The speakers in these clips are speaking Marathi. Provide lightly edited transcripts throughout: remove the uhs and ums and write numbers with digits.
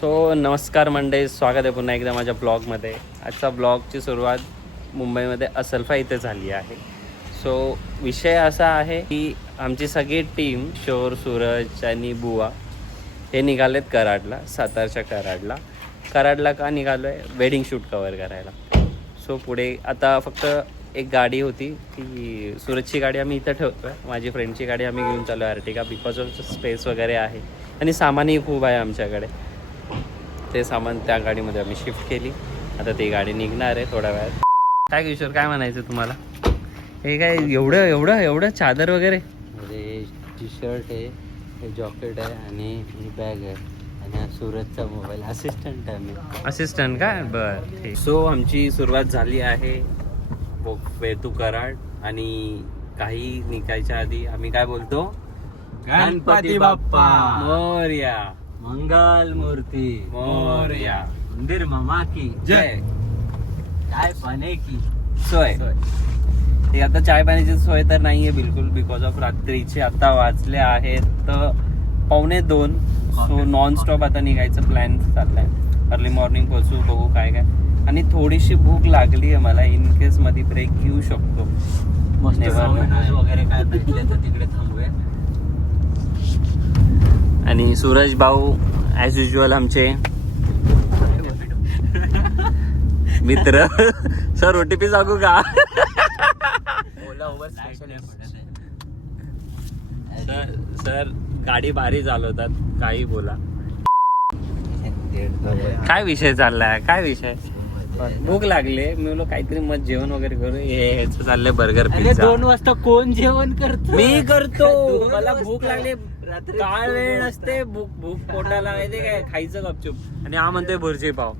सो नमस्कार मंडळी, स्वागत आहे पुन्हा एकदा माझ्या ब्लॉगमध्ये. आजचा ब्लॉगची सुरुवात मुंबईमध्ये असलफा इथे झाली आहे. सो विषय असा आहे की आमची सगळी टीम शोर, सूरज आणि बुवा हे निघालेत कराडला, सातारच्या कराडला का निघालो आहे? वेडिंग शूट कवर करायला. सो पुढे आता फक्त एक गाडी होती, ती सूरजची गाडी आम्ही इथं ठेवतो आहे, माझी फ्रेंडची गाडी आम्ही घेऊन चालू आहे अर्टिगा, बिकॉज ऑफ स्पेस वगैरे आहे आणि सामानही खूप आहे आमच्याकडे. ते सामान त्या गाडीमध्ये आम्ही शिफ्ट केली. आता ती गाडी निघणार आहे थोड्या वेळात. काय किशोर, काय म्हणायचं तुम्हाला? हे काय एवढं चादर वगैरे? अरे टी शर्ट आहे, हे जॉकेट आहे आणि ही बॅग आहे आणि हा सूरजचा मोबाईल. असिस्टंट आहे मी. असिस्टंट काय? बरं ठीक. सो आमची सुरुवात झाली आहे वेतू कराड. आणि काही निघायच्या आधी आम्ही काय बोलतो? गणपती बाप्पा मोरया, मंगल मूर्ती मोरया, मंदिर मामा की जय. काय पाने की सोय. ते आता चाय पाण्याची सोय तर नाहीये बिलकुल, बिकॉज ऑफ रात्रीचे आता वाजले आहेत 1:45. सो नॉन स्टॉप आता निघायचं प्लॅन चाललाय. अर्ली मॉर्निंग पोहोचू, बघू काय काय. आणि थोडीशी भूक लागली आहे मला, इन केस मध्ये ब्रेक घेऊ शकतो. मस्त वगैरे काय भेटले तर तिकडे थांबूया. आणि सूरज भाऊ ॲज युजल आमचे मित्र. सर OTP सांगू का? सर गाडी भारी चालवतात, काही बोला. काय विषय चाललाय? काय विषय? भूक लागले, मी बोललो काहीतरी मग जेवण वगैरे करू. ह्याचं चाललंय बर्गर पिझ्झा. 2 वाजता कोण जेवण करतो? मी करतो. मला भूक लागली, काय वेळ नसते. भूक पोटाला माहिती काय, खायचं गपचूप. आणि हा म्हणतोय भुर्जी पाव.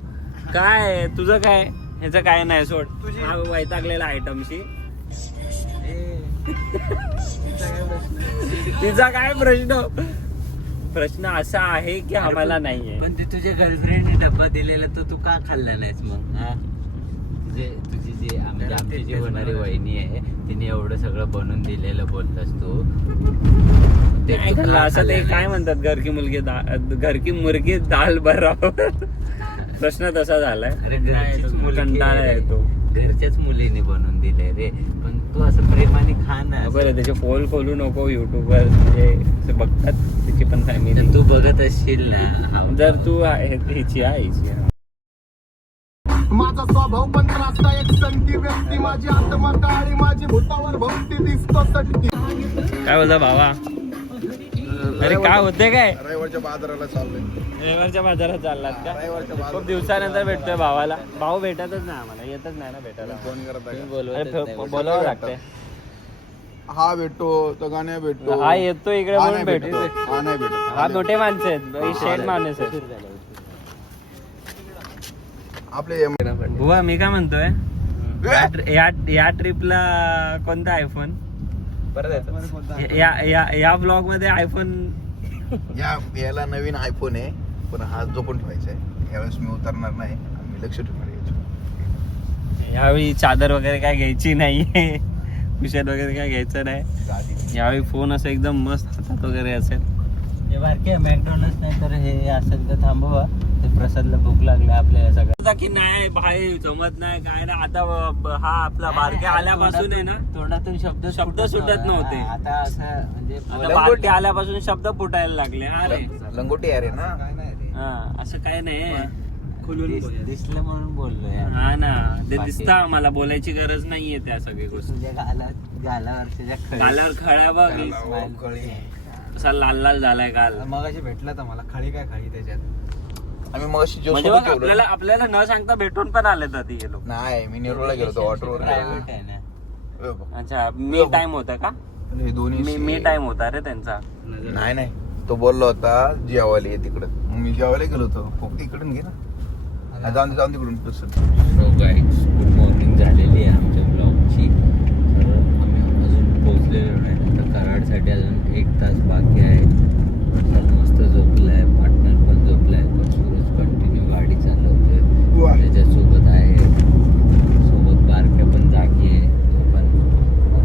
काय तुझं काय? ह्याचं काय नाही, सोड. हा वैतागलेला आयटमशी. तिचा काय प्रश्न असा आहे की आम्हाला नाहीये. पण ते तुझ्या गर्लफ्रेंडने डब्बा दिलेला तो तू का खाल्ला नाहीस मग? तुझी जी आमची जी होणारी वहिनी आहे, तिने एवढं सगळं बनवून दिलेलं बोलतस तू. असं ते काय म्हणतात, घर की मुर्गी दाल बराबर. प्रश्न तसा झालाय. कंटाळा येतो. घरच्याच मुलीने बनवून दिले रे, पण तू असं प्रेमाने खा ना. बरं, त्याचे फोल खोलू नको युट्यूबवर, म्हणजे बघतात त्याची पण फॅमिली. तू बघत असशील ना. जर तू हिची आहे. माझा स्वभाव पण त्रास्त, एक संती व्यक्ती, माझी आत्मा काळी, माझी भूतावर भक्ती दिसतो सटकी. काय बोलता भावा? अरे काय होते काय? रविवारच्या बाजाराला चाललोय. रविवारच्या बाजारात चाललात का? रविवारच्या बाजारात. खूप दिवसानंतर भेटतोय भावाला. भाऊ भेटतच नाही आम्हाला, येतच नाही ना भेटायला. फोन करत आहे. बोलावं लागतंय. हा भेटतो, तो गाण्या भेटतो. हा येतो इकडे हा म्हणून नाही भेटतो. हा नाही भेटत. हा मोठे माणसं आहेत, शेठ माणूस आहेत. आपले बुवा मी काय म्हणतोय, या ट्रिपला कोणता आयफोन? या ब्लॉग मध्ये आयफोन. याला नवीन आयफोन आहे, पण हा जो पण ठेवायचा आहे. यावेळेस मी उतरणार नाही, मी लक्ष ठेवणार याच्यावर. यावेळी चादर वगैरे काय घ्यायची नाहीये, विषयात वगैरे काय घ्यायचं नाही. यावेळी फोन असं एकदम मस्त हातात वगैरे असेल. हे बारके मॅकडॉनल्ड नाही तर हे असेल तर थांबवा. ते प्रसादला भूक लागली आपल्याला सगळं की नाही बाहेर जमत नाही काय ना. आता हा आपला बारके आल्यापासून आहे ना, तोंडातून शब्द सुटत नव्हते. आता असं म्हणजे बारके आल्यापासून शब्द फुटायला लागले. अरे लंगोटी अरे ना. हा, असं काय नाही, खुलून दिसलं म्हणून बोललोय. हा ना, ते दिसतं आम्हाला, बोलायची गरज नाहीये त्या सगळी गोष्टी. तुझ्या गालावर गालावर खळ्या बघ, असा लाल झालाय गाल. मगाशी भेटला तर मला खळी काय खाली त्याच्यात. आम्ही मग म्हणजे बघ, आपल्याला न सांगता भेटून पण आले तर हे लोक. नाही, मी नेरूळला गेलो होतो ऑटोवर. प्रायव्हेट आहे ना. अच्छा, मी टाइम होता का? हे दोन्ही मी टाइम होता रे त्यांचा. नाही, तो बोलला होता जेवायला ये तिकडं. मग मी जेवायला गेलो होतो. खूप इकडून घे ना, जाऊन तिकडून. सो गाईज, गुड मॉर्निंग झालेली आहे आमच्या ब्लॉगची. तर आम्ही अजून पोहोचलेलो नाही. आता कराडसाठी अजून 1 तास बाकी आहे. मस्त झोपलाय, पार्टनर पण झोपलाय, पण सूरज कंटिन्यू गाडी चालवतोय. त्याच्यासोबत आहे, सोबत बारक्या पण जागी आहे. तो पण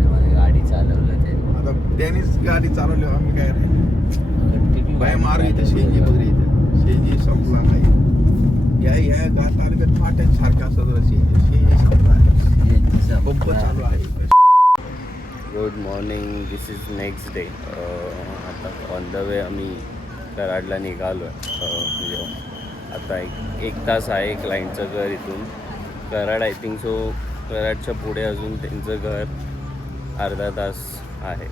मध्ये गाडी चालवलं ते. आता त्यानेच गाडी चालवली, आम्ही काय रे कंटिन्यू बाय मार्ग इथे शेजी वगैरे, इथे शेजी संपला नाही. या तालुक्यात फाट्यासारखं असं पंप चालू आहे. Good morning, this is next day. आता ऑन द वे आम्ही कराडला निघालो आहे. म्हणजे आता एक तास आहे क्लायंटचं घर इथून. कराड आय थिंक सो कराडच्या पुढे अजून त्यांचं घर अर्धा तास आहे.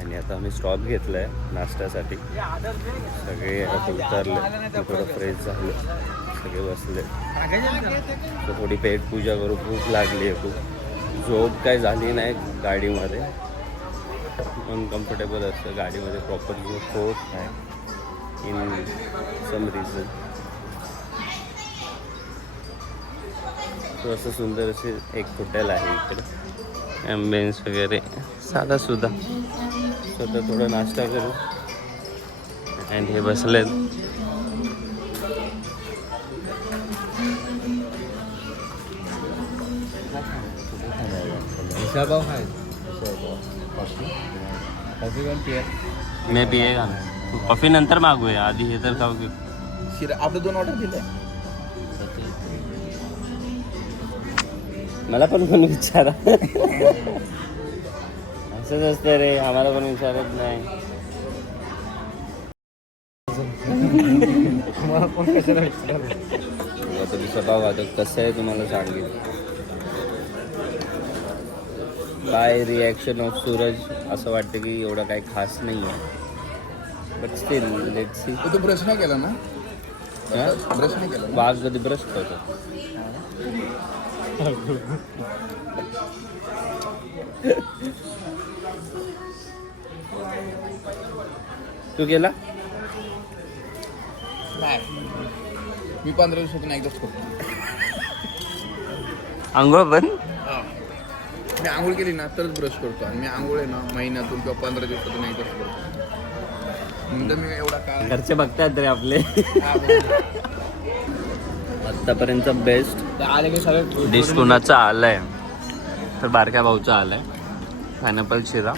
आणि आता आम्ही स्टॉप घेतला आहे नाश्त्यासाठी. सगळे आता उतरले, थोडं फ्रेश झालं, सगळे बसले. तर थोडी पेट पूजा करू, भूक लागली आहे खूप. झोप काय झाली नाही गाडीमध्ये, अनकम्फर्टेबल असतं गाडीमध्ये, प्रॉपर झोप होत नाही इन सम रिझन. तो असं सुंदर असे एक हॉटेल आहे इकडे, ॲम्बियन्स वगैरे साधा सुद्धा. स्वतः थोडा नाश्ता करू. अँड हे बसलेत. मिसळपाव खाय. कॉफी पण पिया. मी पिएगा ना. कॉफी नंतर मागूया, आधी हे तर खाऊ की. शिरा आपलं 2 ऑर्डर दिले. मला पण कोण विचारा. असंच असतं रे, आम्हाला पण विचारत नाही. तुम्ही स्वतः वाटत कसं आहे तुम्हाला सांगितलं. काय रिॲक्शन ऑफ सूरज असं वाटतं की एवढं काही खास नाही आहे. But still let's see. तू ब्रश नाही केला ना? ब्रश नाही केला. वाघ कधी ब्रश करतो. तू केला? नाही, मी 15 दिवसातून एकदाच करतो. आंघोळ पण मी आंघोळ केली ना तरच ब्रश करतो. आणि मी आंघोळ आहे ना महिन्यातून किंवा 15 दिवसातून एकदाच करतो. म्हणजे मी एवढा काय घरचे बघतात रे आपले. आत्तापर्यंत बेस्ट आले की सगळं डिश कुणाचा आलाय तर बारक्या भाऊचा आलाय. पायनॅपल शिरा,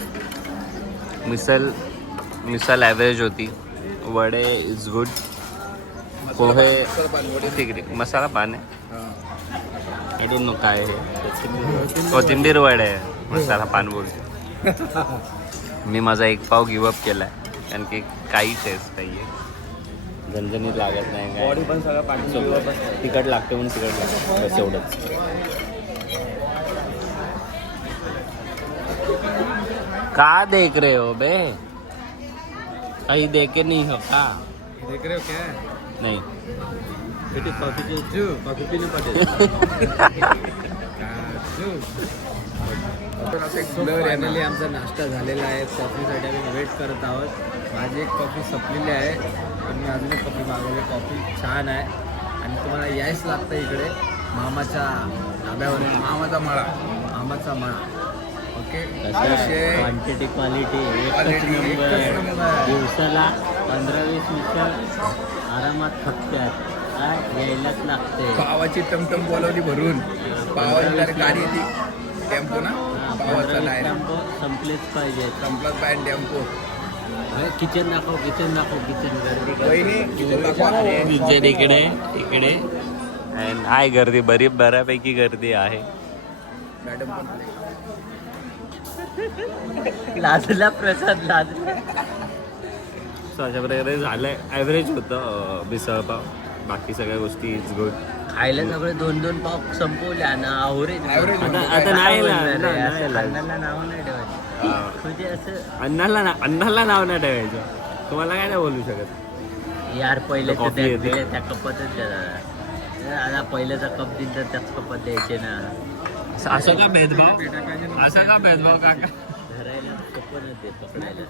मिसल ॲव्हरेज होती, वडे इज गुड, पोहे तिकडे, मसाला पान आहे. आय डोंट नो काय आहे, कोथिंबीर वडे आहे, मसाला पान बोलते. मी माझा एक पाव गिवअप केला आहे कारण की काही टेस्ट नाही आहे, झणझणीत लागत नाही काय. बॉडी पण सगळं पाठी तिखट लागते म्हणून तिखट लागतं, बस एवढंच. का देख रहे हो बे, कहीं देखे नहीं हो का? देख रहे हो क्या? नहीं. कॉफी पिणे पटेल. फायनली आमचा नाश्ता झालेला आहे. कॉफीसाठी आम्ही वेट करत आहोत. माझी एक कॉफी संपलेली आहे पण मी अजून एक कॉफी मागवली. कॉफी छान आहे आणि तुम्हाला यायच लागतं इकडे मामाच्या ढाब्यावर. मामाचा मळा. मामाचा मळा. ओके. क्वांटिटी क्वालिटी एकच नंबर. दिवसाला 15-20 मिनिटं आरामात खपत्यात. काय यायलाच लागते. पावाची टमटम बोलावली भरून. पावाची गाडी येते, टेम्पो ना, पावाचा डायरेक्ट संपलेच पाहिजे. संपलाच पाहिजे टेम्पो. किचन दाखव, किचन दाखव, किचन गर्दी. वहिनी इकडे इकडे आहे गर्दी, बऱ्यापैकी गर्दी आहे. मॅडम पण लाजला प्रसाद, लाजला. सो अशा प्रकारे झालंय. ॲव्हरेज होतं मिसळपाव, बाकी सगळ्या गोष्टी इज गुड. खायला सगळे 2-2 पाव संपवल्या ना. Average आता नाही नाव नाही ठेवायचं. म्हणजे असं अन्नाला नाव नाही ठेवायचं. तुम्हाला काय नाही बोलू शकत. यार पहिले तर कॉफी येते. दिले त्या कपातच द्या. आता पहिल्याचा कप दिल तर त्याच कपात द्यायचे ना. असं का भेदभाव, असा का भेदभाव काका? धरायला कपच दे, पकडायला.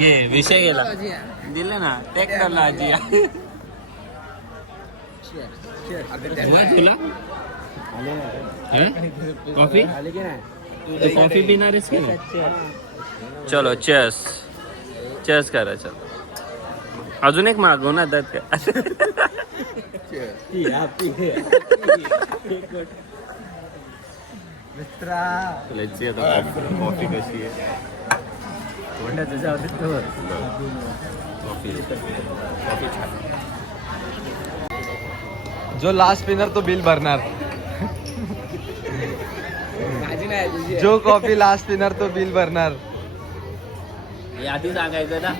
ये विषय गेला, दिलं ना टेक करला आजी. तुला कॉफी, तू कॉफी पिणार आहेस की नाही? चलो चेस चेस करा. चलो अजून एक मागव ना त्यात काय. लेट्स आता कॉफी कशी आहे. तुझ्या कॉफी कॉफी छान. जो लास्ट पिनर तो बिल भरणार. जो कॉफी लास्ट पिनर तो बिल भरणार. आधी सांगायचं ना.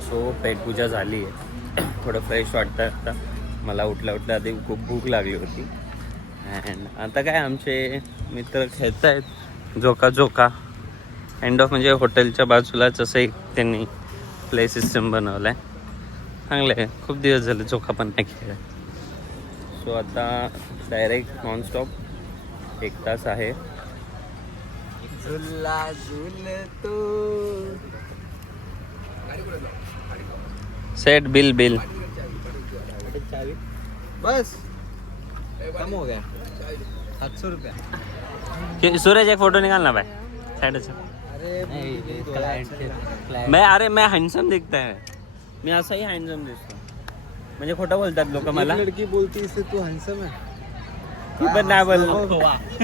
सो पेटपूजा झाली आहे. थोडं फ्रेश वाटतं आता. मला उठल्या आधी खूप भूक लागली होती. अँड आता काय आमचे मित्र खेळत आहेत झोका. एंड ऑफ म्हणजे हॉटेलच्या बाजूलाच असं एक त्यांनी प्ले सिस्टम बनवलं आहे. चांगलं आहे. खूप दिवस झाले झोका पण नाही खेळला. सो आता डायरेक्ट नॉनस्टॉप 1 तास आहे. सेट बिल बस कम हो गया 700 रुपया. सूरज एक फोटो निकालना भाई साइड से. मैं हँडसम दिखता है. मी असाही हँडसम दिसतो. म्हणजे खोटं बोलतात लोक मला. लड़की बोलती इससे तू हँडसम है. ती पण नाही बोल.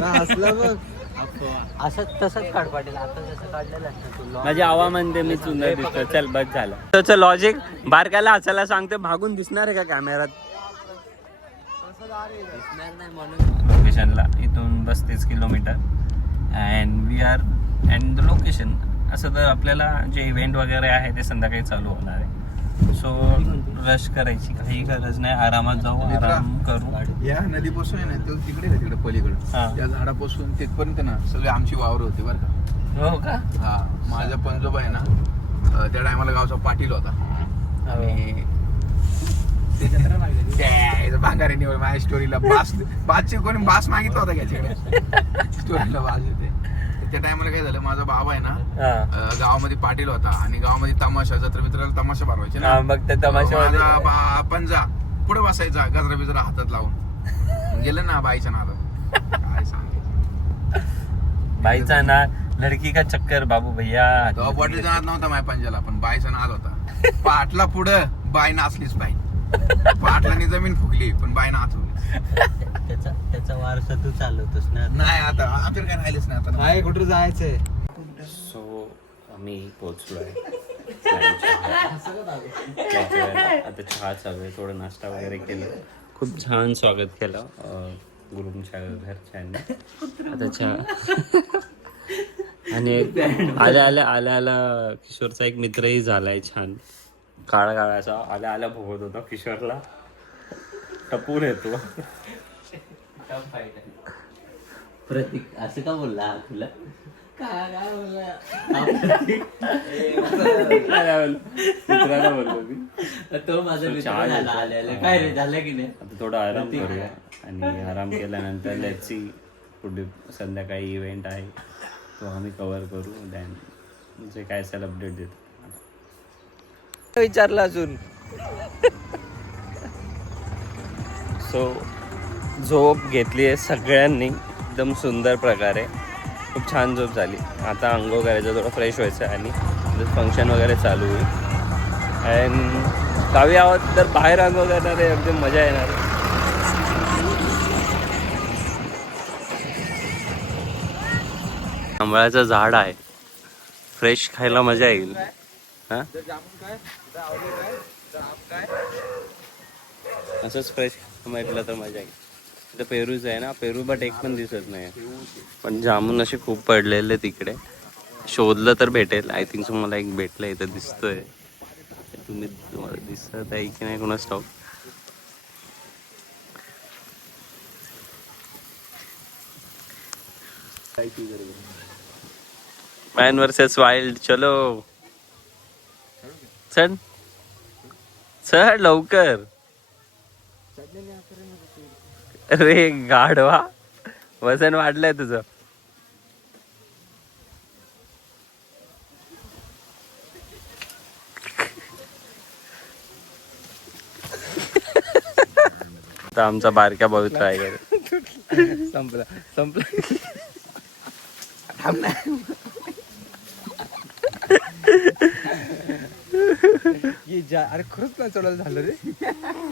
हसला बघ. असं तसंच काढ पाटील. आता जसं काढलेलं असतं तू माझी आवा म्हणते मी सुंदर दिसतो. चल बस झालं. त्याचं लॉजिक बारक्याला हसायला सांगते भागून दिसणार आहे का कॅमेरात. दिसणार नाही म्हणून. लोकेशनला इथून 35 kilometre and we are and the location. असं तर आपल्याला जे इव्हेंट वगैरे आहे ते संध्याकाळी चालू होणार आहे. सो रश करायची काही गरज नाही. आरामात जाऊ, आराम करू. या नदीपासून आहे ना तो तिकडे पलीकडे हा. त्या झाडापासून तिथपर्यंत ना सगळे आमची वावर होती बरं का. हो का. हा माझा पंजोबा आहे ना त्या टायमाला गावचा पाटील होता. आणि भांगारे निवड माझ्या स्टोरीला बासची कोणी बास मागितला होता त्याच्याकडे. स्टोरीला बास येते. त्या टायमाला काय झालं माझा बाबा आहे ना गावामध्ये पाटील होता आणि गावामध्ये तमाशा जत्रा मित्राला तमाशा भरवायचे ना. मग ते तमाशा पंजा पुढे बसायचा गजरा बिजरा हातात लावून. गेलं ना बाईच्या नादात. काय सांगायचं. बाईचा ना लडकी का चक्कर बाबू भैया. तेव्हा पाटीलचा नाद नव्हता माझ्या पंजाला पण बाईचा नाद होता. पाटला पुढं बाई नाचलीच बाई. पाटलाने जमीन फुगली पण बाई नाचवली. त्याचा वारसा तू चालवतोस ना. नाही आता आमच्याकडे काय राहिलेच नाही आता. काय कुठं जायचंय. सो आम्ही पोहोचलोय. आता चहा चालू आहे. थोडं नाश्ता वगैरे केलं. खूप छान स्वागत केलं गुरुंच्या घरच्यांनी. आता चहा आणि आल्या किशोरचा एक मित्रही झालाय छान. काळाचा आल्या भोगत होता किशोरला. टपून येतो. प्रतीक असं का बोलला तुला. मित्राला बोलतो मी. तो माझा मित्र झाला आलेला. काय रे झालं की नाही. आता थोडा आराम करूया आणि आराम केल्यानंतर लेट्स पुढे संध्याकाळी इव्हेंट आहे तो आम्ही कव्हर करू. दॅन जे काय असेल अपडेट देतो. विचारला अजून. सो झोप घेतली आहे सगळ्यांनी एकदम सुंदर प्रकारे. खूप छान झोप झाली. आता अंघोळ करायचं, थोडं फ्रेश व्हायचं आणि फंक्शन वगैरे चालू होईल. अँड गावी आहोत तर बाहेर अंघोळ करणार आहे. एकदम मजा येणार. आंबळाचं झाड आहे. फ्रेश खायला मजा येईल. हा असंच फ्रेश म्हटलं तर मजा येईल. इथं पेरूच आहे ना. पेरू बट एक पण दिसत नाही. पण जामून असे खूप पडलेले तिकडे. शोधलं तर भेटेल. आय थिंक सो मला एक भेटलं इथं दिसतोय. तुम्हाला दिसत आहे की नाही कोणाच ठाऊक. Man versus wild. चलो चढ चढ लवकर. अरे गाढवा वजन वाढलंय तुझं. आता आमचा बारक्या भाऊ ट्राय करे. संपला. अरे खरंच नाही चढायला झालं रे.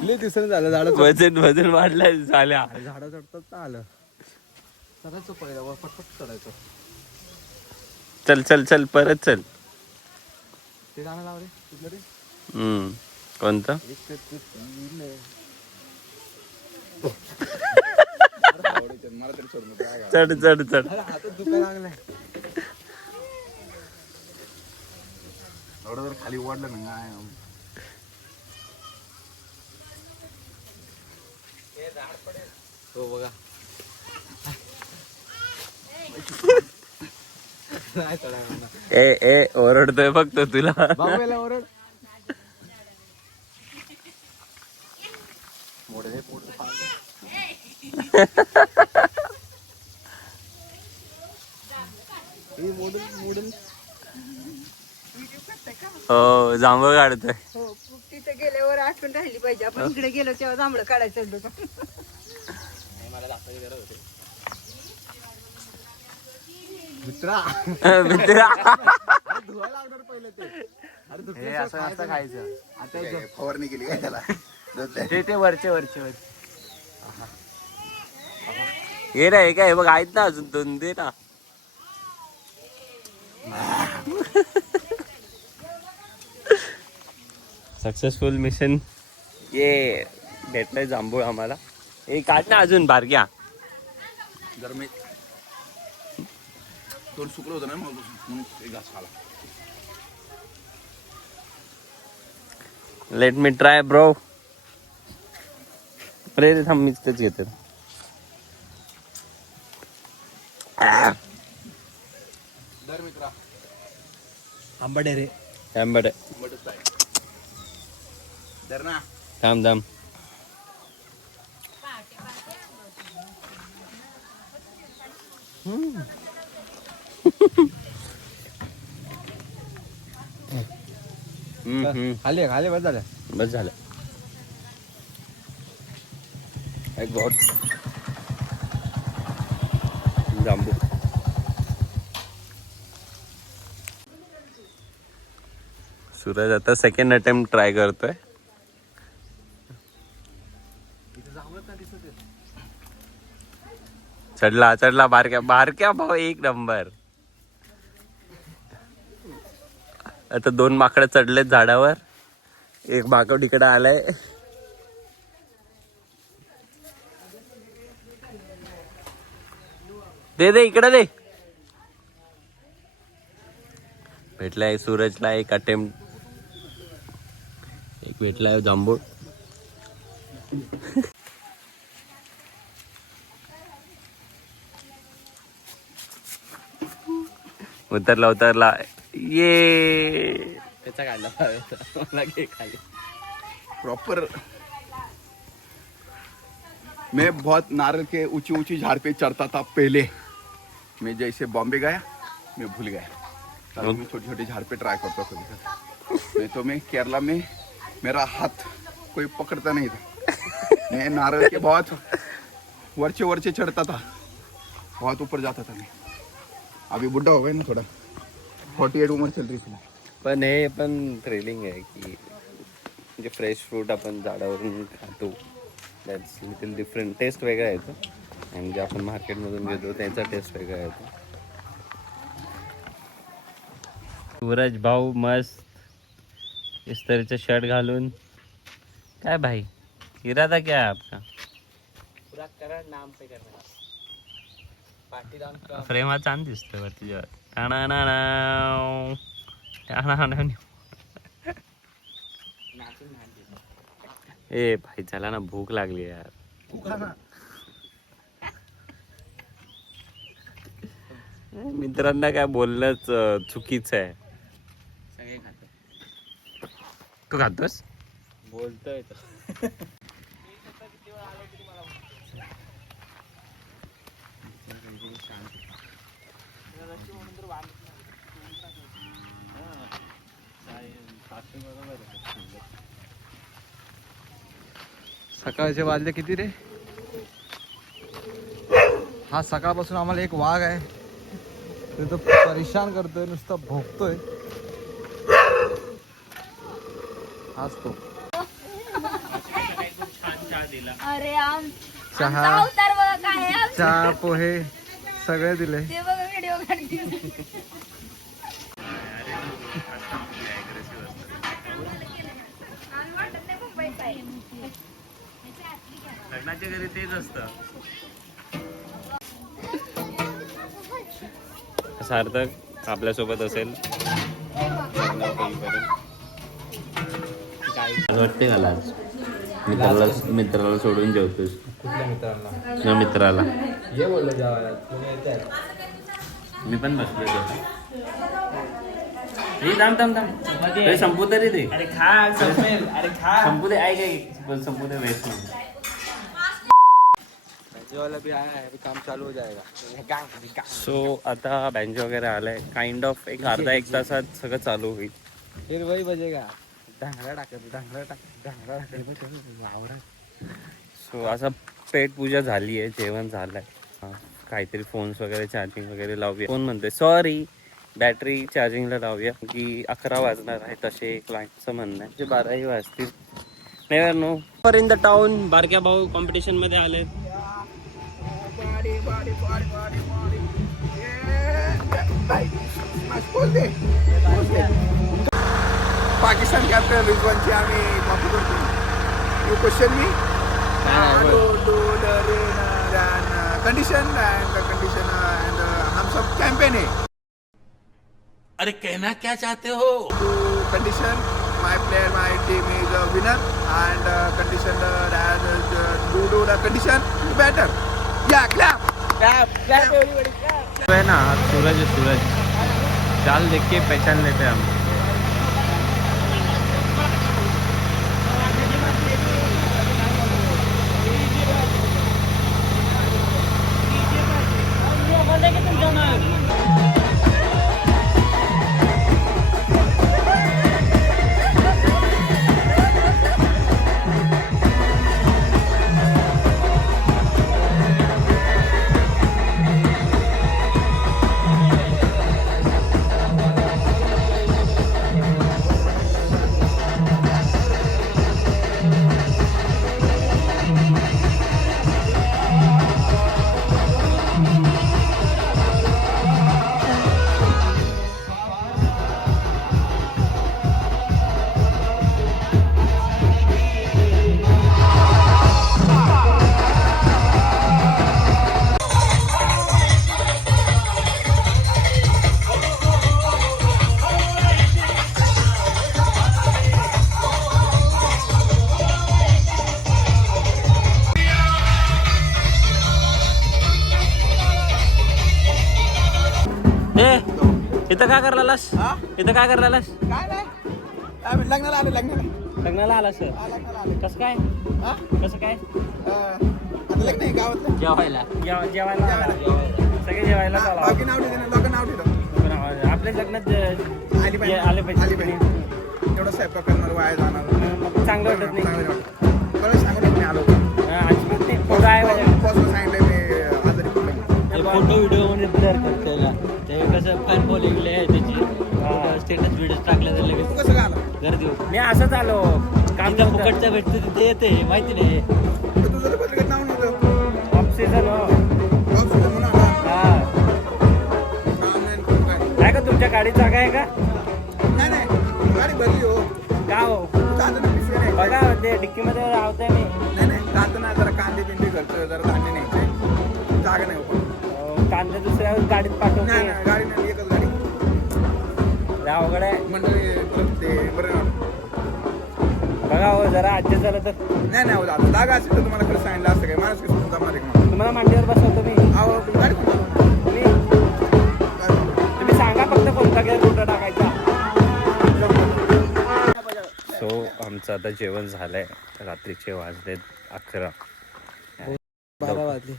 लय दिवसानं झालं झाड वजन वाढलं झाल्या. झाडं चढतात ना आलं. चढायचं पहिला पटपट चढायचं. चल चल चल परत चल. ते गाणं लाव रे कुठलं रे. कोणतं? मला तरी सोड नको. चढ चढ चढ. अरे हातात दुखायला लागलाय. एवढं जर खाली ओढलं ना काय हो बघा. नाही चढायला. ए ओरडतोय फक्त तुला. बाबूला ओरड. हो जांभळ काढतोय. हो तिथे गेल्यावर आठवण राहिली पाहिजे. आपण इकडे गेलो तेव्हा जांभळं काढायचं होतं. मित्रा मित्रा. धुवायला लागणार पहिलं ते. अरे हे धुतल्याशिवाय असं असं खायचं. आता काय फवारणी केली काय त्याला. ते वरचे हे रे काय बघ आहेत ना अजून दोन दे ना. Successful mission. ये भेटलंय जांभूळ आम्हाला. हे काढ ना अजून बारक्या. जर मी तोंड सुकलं होतं ना मग म्हणून एक घास खाला. Let me try bro. अरे थांब मीच तेच घेतो. दर मित्रा आंबाडे रे. आंबट मटच आहे. दर ना. थांब थांब. खाली खाली बस झालं. बस झालं. एक गॉड जांबू. सूरज आता सेकंड अटेम्प्ट ट्राय करतोय. चढला बारक्या भाऊ एक नंबर. आता दोन माकडं चढलेत झाडावर. एक माकड इकडे आलाय. दे इकडे दे. भेटलाय सूरजला एक अटेम्प्ट. एक भेटलाय जांभूळ. उतरला ये त्याचा काढला मला घे खाली. प्रॉपर मैं बहुत नारियल के ऊंची ऊंची झाड़ पे चढ़ता था पहले. मैं जैसे बॉम्बे गया मैं भूल गया. तब मैं छोटे छोटे झाड़ पे ट्राई करता कभी. मैं केरला में मेरा हाथ कोई पकड़ता नहीं था. मैं नारियल के बहुत वर्चे चढ़ता था. बहुत ऊपर जाता था मैं. अभी बुढ़ा हो गया ना थोड़ा. 48 उम्र चल रही थी. पण हे पण थ्रिलिंग आहे की म्हणजे फ्रेश फ्रूट आपण झाडावरून खातो. That's little different. टेस्ट वेगळा येतो आणि जे आपण मार्केटमधून घेतो त्याचा टेस्ट वेगळा येतो. सूरज भाऊ मस्त इस्त्रीचं शर्ट घालून. काय भाई इरादा क्या है आपका? पूरा करण नाम पे करना. पाटीदार फ्रेम हा छान दिसतोय वरती जेव्हा. ए भाई चला ना भूक लागली यार. मित्रांना काय बोलणंच चुकीचं आहे. सगळे खातो. तू खातोस? बोलतोय तर. सकाळचे वाजले किती रे. हा सकाळपासून आम्हाला एक वाघ आहे. तो परेशान करतोय नुसतं भोगतोय. हाच तो अरे चहा अवतार बघा काय आहे आमचं. चहा पोहे सगळे दिले. ते बघा व्हिडिओ काढते. वाटत नाही मुंबईत आहे. लग्नाच्या घरी तेच असतं. सार्थक आपल्यासोबत असेल वाटते मला आज मित्राला सोडून जेवतोस. कुठल्या मित्रांना तुझ्या मित्राला ये बोललो जेवायला तुम्ही येताय. मी पण बसलो संपू तरी दे. अरे खा संपेल. अरे खा संपू दे. ऐक संपू दे. वेस्ट नाही. जेवायला भी आया है, अभी काम चालू हो जाएगा. सो आता बँजो वगैरे आलाय. काइंड ऑफ एक अर्धा एक तासात सगळं चालू होईल. फिर वही बजेगा. ढांगरा टाकत आवडा. सो असं पेट पूजा झाली आहे. जेवण झालंय. काहीतरी फोन्स वगैरे चार्जिंग वगैरे लावूया. फोन म्हणतोय सॉरी बॅटरी चार्जिंगला लावूया की 11 वाजणार आहे तसे क्लायंटचं म्हणणं आहे. 12ही वाजतील. Never know. For in the town बारक्या भाऊ कॉम्पिटिशन मध्ये आले. पाकिस्तान कॅप्टन रिजवानची आम्ही कॉपी करतो. You question me condition and हम सब कैंपेन है. अरे कहना क्या चाहते हो? Condition my player my team is a winner and condition do the condition better. या क्लॅप है ना सूरज है सूरज. चाल देख के पहचान लेते हैं हम. इथं काय करायलास? इथं काय करायलास? काय नाही लग्नाला आले लग्नाला आला सर. लग्नाला आले. कसं काय? कसं काय? आता लग्न आहे गावातलं. जेवायला आला. सगळे जेवायला आला. बाकी नाव ठेवलं लोक नाव ठेवलं. आपल्या लग्नात आली पाहिजे आले पाहिजे. एवढं स्वयंपाक करणार वाया जाणार चांगलं वाटत नाही. चांगलं वाटतं. बरं सांगून मी आलो होतो. अजिबात नाही. फोटो आहे माझ्या. पासून सांगितलं मी आजारी पडलो. फोटो व्हिडिओ मध्ये ब्लर करते ते कसं फॅन फॉलोइंग आहे त्याची स्टेटस व्हिडिओ टाकले तर लगेच तू कसं काय आला? गर्दी होते. मी असंच आलो. काम आमच्या फुकटचं भेटते तिथे येते माहिती नाही. तर तुझं तर पत्रिकेत नाव नव्हतं. ऑफ सीझन हो. पाऊस होता म्हणून आला. हा. नाव नाही कोण काय. आहे का तुमच्या गाडीत जागा आहे का? नाही गाडी भरली हो. का हो? जाताना पिशवी नाही. बघा ते डिक्कीमध्ये राहतोय मी. नाही जाताना जरा कांदे बिंदे घरचं जरा धान्य न्यायचे. जागा नाही हो. कांदे दुसऱ्या गाडीत पाठवते. नाही गाडी नाही एकच गाडी. अवघड आहे. मंडळी परत ते बरं बघा हो जरा ऍडजस्ट झालं तर. नाही हो दादा जागा असेल तर तुम्हाला खरं सांगितलं असतं काय माणूस कसं जमणार आहे का मला? तुम्हाला मांडीवर बसवतो मी. अहो गाडी तुम्ही सांगा फक्त कोणता गेअर कुठं टाकायचा. सो आमचं आता जेवण झालंय. रात्रीचे वाजलेत 11. 12 वाजले.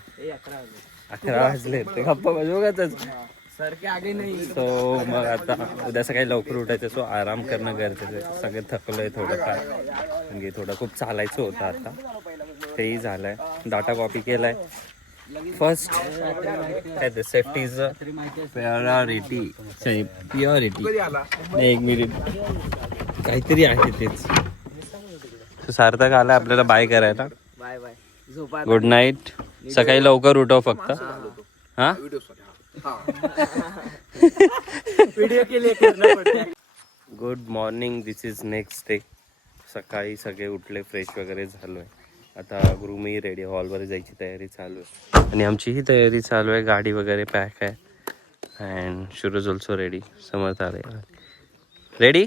11 वाजले. ते गप्पा बजवतच. सारखे आगे नाही. सो मग आता उद्या सकाळी लवकर उठायचं. सो आराम करणं गरजेचं आहे. सगळे थकलोय थोडंफार. म्हणजे थोडं खूप चालायचं होतं आता. तेही झालंय. डाटा कॉपी केलाय. First safety is a purity. कधी आला? एक मिनिट काहीतरी आहे तेच. So, सार्थक आला आपल्याला बाय करायला. Bye bye. झोपा. Good night. सकाळी लवकर उठव फक्त. हा व्हिडिओ केली. Good morning. This is next day. सकाळी सगळे उठले, फ्रेश वगैरे झालो आहे. आता ग्रूमही रेडी, हॉलवर जायची तयारी चालू आहे आणि आमचीही तयारी चालू आहे. गाडी वगैरे पॅक आहे. अँड शुरूज ऑल्सो रेडी. समर्थ आले. रेडी.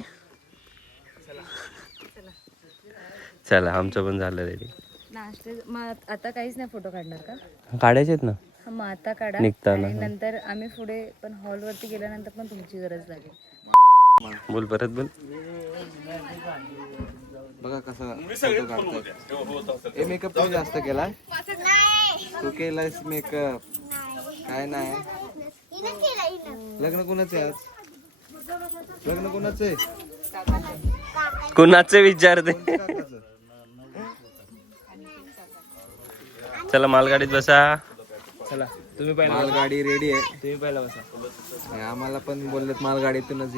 चला आमचं पण झालं रेडी. नाश्ते मग आता काहीच नाही फोटो काढणार का? काढायचे आहेत ना मग आता काढा. निघताना. आणि नंतर आम्ही पुढे पण हॉलवरती गेल्यानंतर पण तुमची गरज लागेल. बोल परत बोल. बघा कसं फोटो काढतोय. हे मेकअप तुम्ही जास्त केलाय. तू केलायस मेकअप. काय नाही. लग्न कोणाचं आहे आज? लग्न कोणाचं आहे? कुणाचे विचारते. चला मालगाडीत बसा. चला तुम्ही पहिला. मालगाडी रेडी आहे. तुम्ही पहिला बसा. आम्हाला पण बोललेत मालगाडीतूनच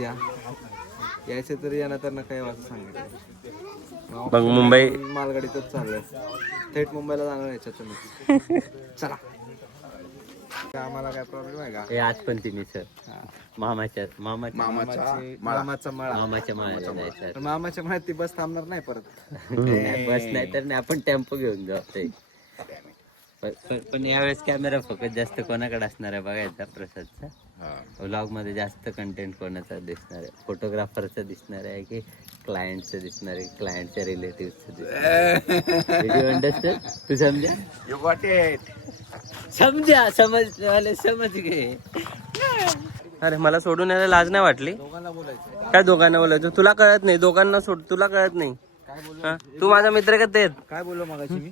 यायचं तर या ना तर ना काही वाजता सांगितलं. मग मुंबई मालगाडीतच चाललंय. थेट मुंबईला जाणार याच्यातूनच. चला. आम्हाला काय प्रॉब्लेम आहे का? हे आज पण तिन्ही सर मामाच्या मामाचा मामाचा मळा. मामाच्या माळ्याला जायचं. पण मामाच्या मळ्यात ती बस थांबणार नाही परत. बस नाही तर नाही, आपण टेम्पो घेऊन जाऊ ते. पण यावेळेस कॅमेरा फोकस जास्त कोणाकडे असणार आहे बघायचा? प्रसादचा. व्लॉग मध्ये जास्त कंटेंट कोणाचा दिसणार आहे? फोटोग्राफरचा दिसणार आहे की क्लायंटचं दिसणार आहे? क्लायंटच्या रिलेटिव्हचं दिसणार आहे? तू समजा. You got it. समजा समज घे. अरे मला सोडून यायला लाज नाही वाटली? काय दोघांना बोलायचं? तुला कळत नाही? दोघांना सोड. तुला कळत नाही? हा? तू माझा मित्र का तेच? काय बोललो मगाशी मी?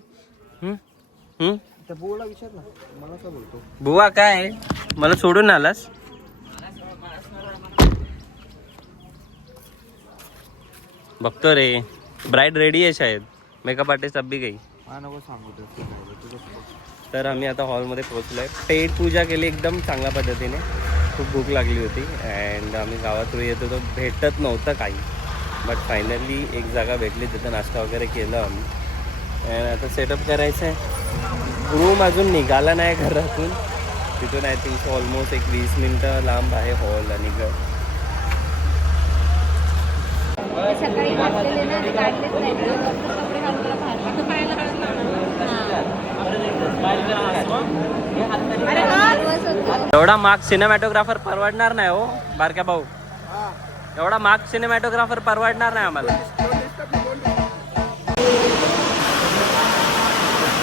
त्या बोला विचार ना. मला काय बोलतो? बुवा काय मला सोडून आलास? बघतो रे. ब्राईड रेडी आहे शायद. मेकअप आर्टिस्ट अब्बी गई. नको सांगू तर आम्ही आता हॉलमध्ये पोहोचलो आहे. पेट पूजा केली एकदम चांगल्या पद्धतीने. खूप भूक लागली होती अँड आम्ही गावातून येत होतो, भेटत नव्हतं काही. बट फायनली एक जागा भेटली, तिथं नाश्ता वगैरे केलं आम्ही. अँड आता सेटअप करायचं आहे. रूम अजून निघाला नाही घरातून. तिथून आय थिंक ऑलमोस्ट एक 20 मिनटं लांब आहे हॉल आणि घर. सकाळी घातलेले ना ते काढलेच नाही. कपडे घालून तुला बाहेर एवढा महाग सिनेमॅटोग्राफर परवडणार नाही हो बारक्या भाऊ. एवढा महाग सिनेमॅटोग्राफर परवडणार नाही आम्हाला.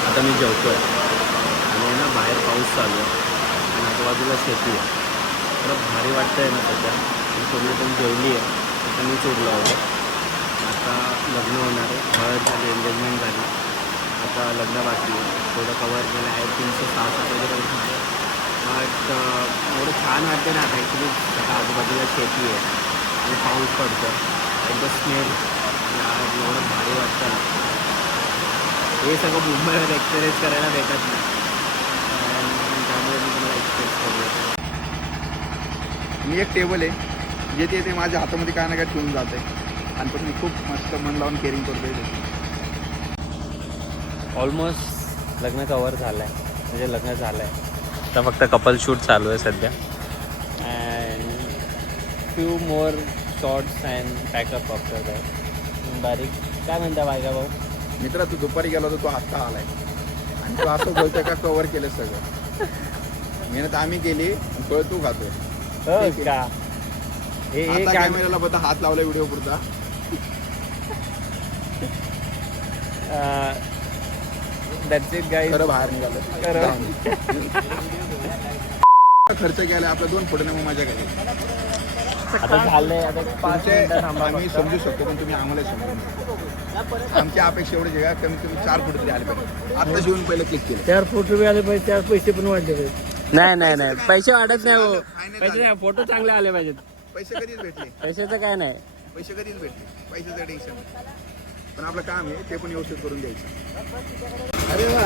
आता मी जेवतोय आणि ना बाहेर पाऊस चालू आहे आणि आजूबाजूला शेती आहे. थोडं भारी वाटतंय ना सध्या. सगळी पण जेवली आहे. आता मी चोरलं होतं. आता लग्न होणार आहे. हळद झाली, एंगेजमेंट झाली. आता लग्न बाकी आहे. थोडं कवर केलं आहे. 306 वगैरे झालं. बट एवढं छान वाटते ना आता ॲक्च्युली. आता आजूबाजूला शेती आहे आणि पाऊस पडतो. एकदम स्मेल एवढं भारी वाटतं ना. हे सगळं मुंबईवर एक्सपिरियन्स करायला भेटत नाही. आणि त्यामुळे मी तुम्हाला एक्सपिरियन्स करू. मी एक टेबल आहे जे ते माझ्या हातामध्ये काय ना काय ठेवून जाते आणि पण मी खूप मस्त मन लावून केअरिंग करतोय. ऑलमोस्ट लग्न कवर झालं आहे, म्हणजे लग्न झालं आहे. आता फक्त कपल शूट चालू आहे सध्या. And few more shorts and pack up after that. बारीक काय म्हणता बायका भाऊ? मित्रा तू दुपारी गेला होता, तो आत्ता आलाय आणि तू असं बोलतोय का कव्हर केलं सगळं. मेहनत आम्ही केली आणि फळ तू खातोय. हो का? हे कॅमेऱ्याला बघा हात लावला व्हिडिओ पुरता. That's it guys. खरं बाहेर निघालं. खर्च केला आपल्या 2 फोटो मग माझ्या घरी. आता झालंय. आता 5 मिनिटं थांबा. आम्ही समजू शकतो पण तुम्ही आम्हाला समजू. आमची अपेक्षा एवढी जगा कमीत कमी 4 फोटो तरी आले पाहिजे. आता जेवून पहिले क्लिक केलं. 4 फोटो आले पाहिजे. 4 पैसे पण वाढले पाहिजे. नाही पैसे वाढत नाही हो. पैसे नाही, फोटो चांगले आले पाहिजेत. पैसे कधीच भेटले. पैशाचं काय नाही. पैसे कधीच भेटले. पैशाचं टेन्शन नाही. पण आपलं काम आहे ते पण व्यवस्थित करून द्यायचं. अरे वा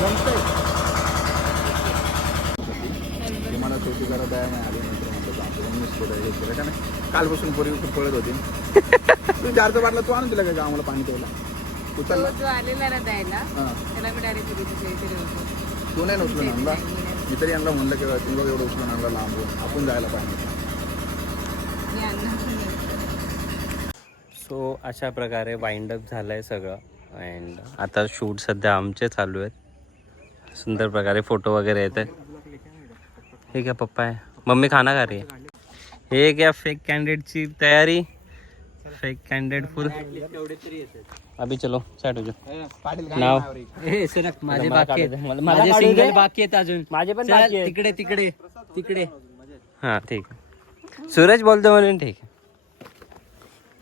जमतंय. ते मला छोटी जरा दया नाही आली. नंतर म्हटलं कालपासून पूर्वी खूप पळत होती. तू 4चा बाटला तू आणून दिला का आम्हाला पाणी तेवढा? उचलला जो आलेला ना द्यायला हां त्याला मी डायरेक्ट इथे होतो तू नाही उचलून आणला मी तरी यांना म्हणलं की तुम्ही बघ एवढं उचलून आणला लांबून आपण जायला पाहिजे. मी आणणार सो अशा प्रकारे वाइंडअप झालं आहे सगळं. अँड आता शूट सध्या आमचे चालू आहेत. सुंदर प्रकारे फोटो वगैरे येत आहेत. हे क्या पप्पा आहे मम्मी खाना खा रही है. हे क्या फेक कॅन्डिडेटची तयारी. फेक कॅन्डिडेट फुल. अभी चलो साइड हो जाओ. नाव हे सरक माझे मला बाकी काढू दे. आहेत. मला माझे काढू सिंगल दे. बाकी आहेत अजून. माझे पण चल, बाकी आहेत. तिकडे तिकडे तिकडे. हां ठीक आहे. सूरज बोलतो म्हणून ठीक आहे.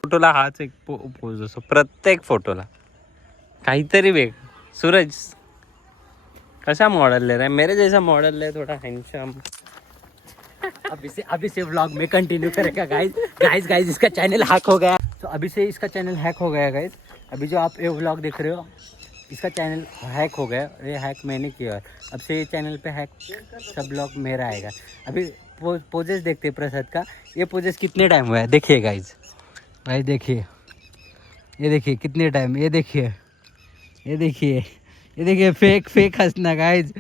फोटोला हाच एक पोज असतो प्रत्येक फोटोला काहीतरी वेग. सूरज कैसा मॉडल ले रहा है. मेरे जैसा मॉडल ले थोड़ा हैंडसम. अभी से व्लॉग में कंटिन्यू करेगा गाइस इसका चैनल हैक हो गया. तो अभी से इसका चैनल हैक हो गया गाइस. अभी जो आप ये व्लॉग देख रहे हो इसका चैनल हैक हो गया. ये हैक मैंने किया. अब से ये चैनल पे हैक सब व्लॉग मेरा आएगा. अभी पोजेस देखते हैं प्रसाद का. ये पोजेस कितने टाइम हुआ है देखिए गाइस. गाइस देखिए ये देखिए कितने टाइम. ये देखिए ये देखिए ये देखिए फेक हंसना गाइस.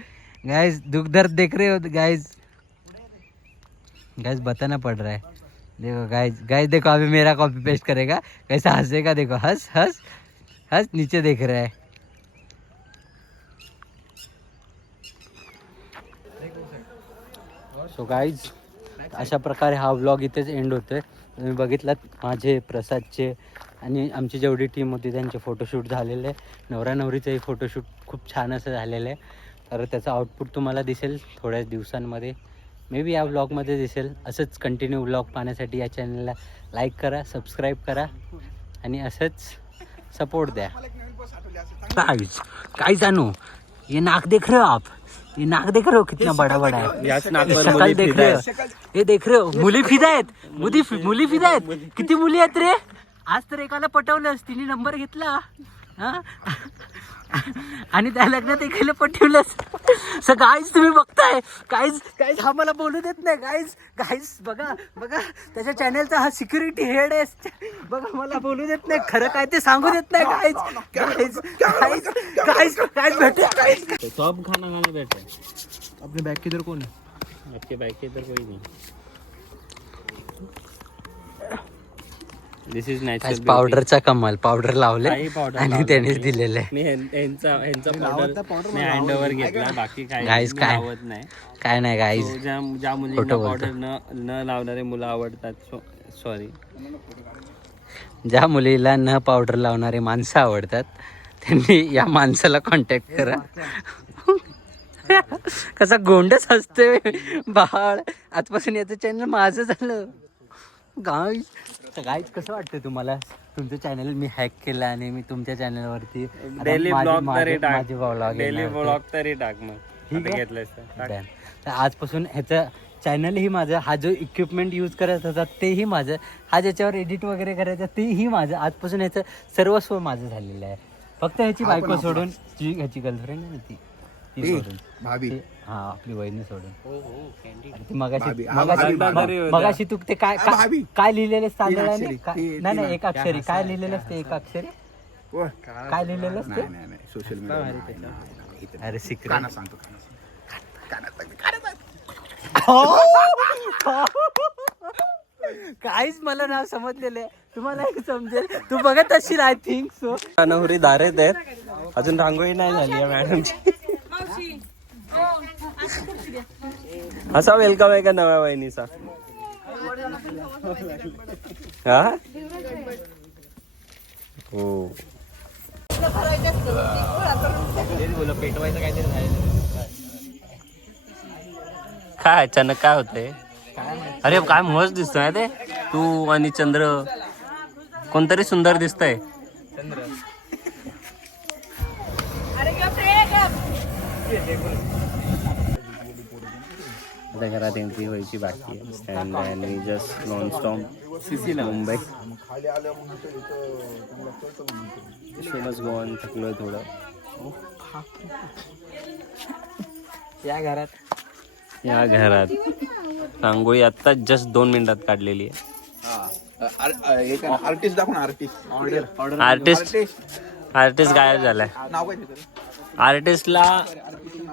गाइस दुख दर्द देख रहे हो गाइस. गाइस बताना पड़ रहा है. देखो गाइस देखो अभी मेरा कॉपी पेस्ट करेगा कैसा हंसेगा. देखो हंस हंस हंस नीचे देख रहा है. सो गाइस अशा प्रकारे हा व्लॉग इथेच एंड होतोय. तुम्ही बघितलात माझे प्रसादचे आणि आमची जेवढी टीम होती त्यांचे फोटोशूट झालेले. नवरा नवरीचंही फोटोशूट खूप छान असं झालेलं आहे. तर त्याचा आउटपुट तुम्हाला दिसेल थोड्याच दिवसांमध्ये. मे बी या व्लॉगमध्ये दिसेल. असंच कंटिन्यू व्लॉग पाहण्यासाठी या चॅनलला लाईक करा, सबस्क्राईब करा आणि असंच सपोर्ट द्या. काय जाणू ये नाक देख रहे हो आप. ये नाक देख रहे हो कितना बड़ा बड़ा है. याच नाकवर शकल मुली देख फिदा रहे हो. आहेत. हे देख रहे हो मुली फिदा आहेत. मुली फिदा आहेत. किती मुली आहेत रे. आज तर एकाला पटवलंस तिने नंबर घेतला हा आणि त्या लग्नात एकाला पटवलंस. सो गाईज तुम्ही बघताय गाईज हा मला बोलू देत नाही. गाईज बघा त्याच्या चॅनलचा हा सिक्युरिटी हेड आहे. बघा मला बोलू देत नाही. खरं काय ते सांगू देत नाही. गाईज भेटूया गाईज. तो अब खाना खाने बैठे हैं. अपने बैग किधर कौन है. आपके बाइक के इधर कोई नहीं. दिस इज नॅचरल पावडरचा कमाल. पावडर लावले काही powder आणि लावलं त्यानेच नाही. दिलेलं आहे. मी ह्यांचा पावडर मी हँडओव्हर घेतला. बाकी काही Guys, मी काय? लावत नाही. काय नाही गाईज. So, ज्या मुलींना खोटं बोलतो. पावडर न लावणारे मुलं आवडतात. सॉरी ज्या मुलीला न पावडर लावणारे माणसं आवडतात त्यांनी या माणसाला कॉन्टॅक्ट करा. कसा गोंडच असते बाळ. आजपासून याचं चॅनल माझं झालं. गाईज कसं वाटतं तुम्हाला. तुमचं चॅनल मी हॅक केलं आणि मी तुमच्या चॅनलवरती डेली ब्लॉग तरी टाक. व्लॉग डेली ब्लॉग तरी टाक. मग ठीक आहे. घेतलंय तर आजपासून ह्याचं चॅनलही माझं. हा जो इक्विपमेंट यूज करत होता तेही माझं. हा ज्याच्यावर एडिट वगैरे करायचं तेही माझं. आजपासून ह्याचं सर्वस्व माझं झालेलं आहे. फक्त ह्याची बायको सोडून जी ह्याची गर्लफ्रेंड आहे ना ती सोडून. भाभी हा आपली वहिनी सोडून. ती भाभी. भाभी. मगाशी तू ते काय भाभी. काय लिहिलेलं तांदळाने अक्षरी. नाही एक अक्षरी काय लिहिलेलं असते. एक अक्षरी काय लिहिलेलं असते. नाही सोशल मीडिया अरे सिक्रेट कानात सांगतो. काहीच मला नाव समजलेलं आहे. तुम्हाला एक समजेल. तू बघत असशील आय थिंक सो. नवरी दारेत आहेत. अजून रांगोळी नाही झाली आहे मॅडमची. असा वेलकम आहे का नव्या वहिनीचा. हा हो काय अचानक काय होतंय. अरे काय मस्त दिसतोय ते. तू आणि चंद्र कोणतरी सुंदर दिसतंय. आता घरात एंट्री व्हायची बाकी आहे. And just non stop Mumbai. Famous Goan थकलोय थोडं. या घरात रांगोळी आत्ता जस्ट 2 मिनिटात काढलेली आहे. आर्टिस्ट दाखव ना. आर्टिस्ट आर्टिस्ट आर्टिस्ट गायब झालाय. नाव काय त्याचं?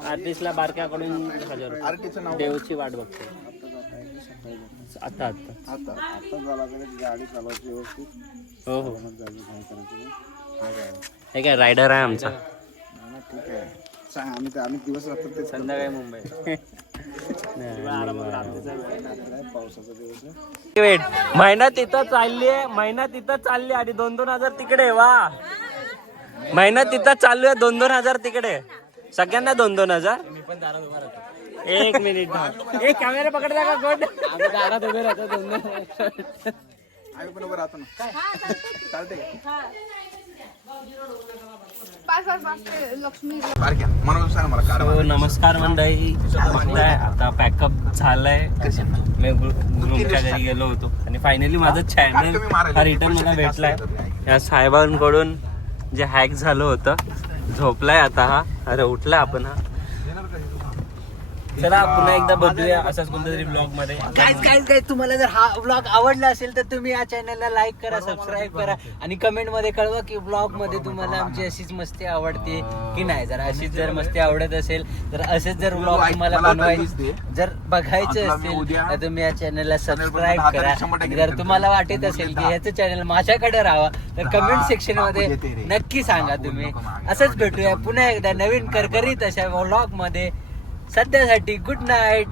आर्टिस्टला बारक्याकडून आर्टिस्टचं नाव देवची वाट बघते. आता हो हो. हे काय रायडर आहे आमचा. आम्ही दिवस रात्र ते संध्याकाळी मुंबई. वेट, महिना तिथं चालली आहे, महिना तिथं चालली आणि 2,000 तिकडे. वा, महिना तिथं चालू आहे, 2,000 तिकडे. सगळ्यांना 2,000. एक मिनिट, एक कॅमेरा पकडता का कोण? दारात उभे राहतो आम्ही पण उभं राहतो ना. चालते लक्ष्मी बारक्या म्हणून सांग मला कार हो, नमस्कार मंडळी. बघताय आता पॅकअप झालंय. मी ग्रुपच्या घरी गेलो होतो आणि फायनली माझं चॅनल हा रिटर्न मला भेटलाय. या साहेबांकडून जे हॅक झालं होतं, झोपलाय आता हा. अरे उठलाय आपण हा. चला पुन्हा एकदा बघूया असाच कोणत्या ब्लॉग मध्ये. गाईज तुम्हाला जर हा ब्लॉग आवडला असेल तर तुम्ही या चॅनलला लाईक करा, सबस्क्राईब करा आणि कमेंट मध्ये कळवा की ब्लॉग मध्ये तुम्हाला आमची अशीच मस्ती आवडते की नाही. जर अशीच जर मस्ती आवडत असेल तर असेच जर ब्लॉग तुम्हाला बनवायचे जर बघायचे असतील तर तुम्ही या चॅनलला सबस्क्राईब करा. आणि जर तुम्हाला वाटत असेल की याचं चॅनल माझ्याकडे राहावा तर कमेंट सेक्शन मध्ये नक्की सांगा तुम्ही. असंच भेटूया पुन्हा एकदा नवीन करकरीत अशा ब्लॉग मध्ये. सध्यासाठी गुड नाईट.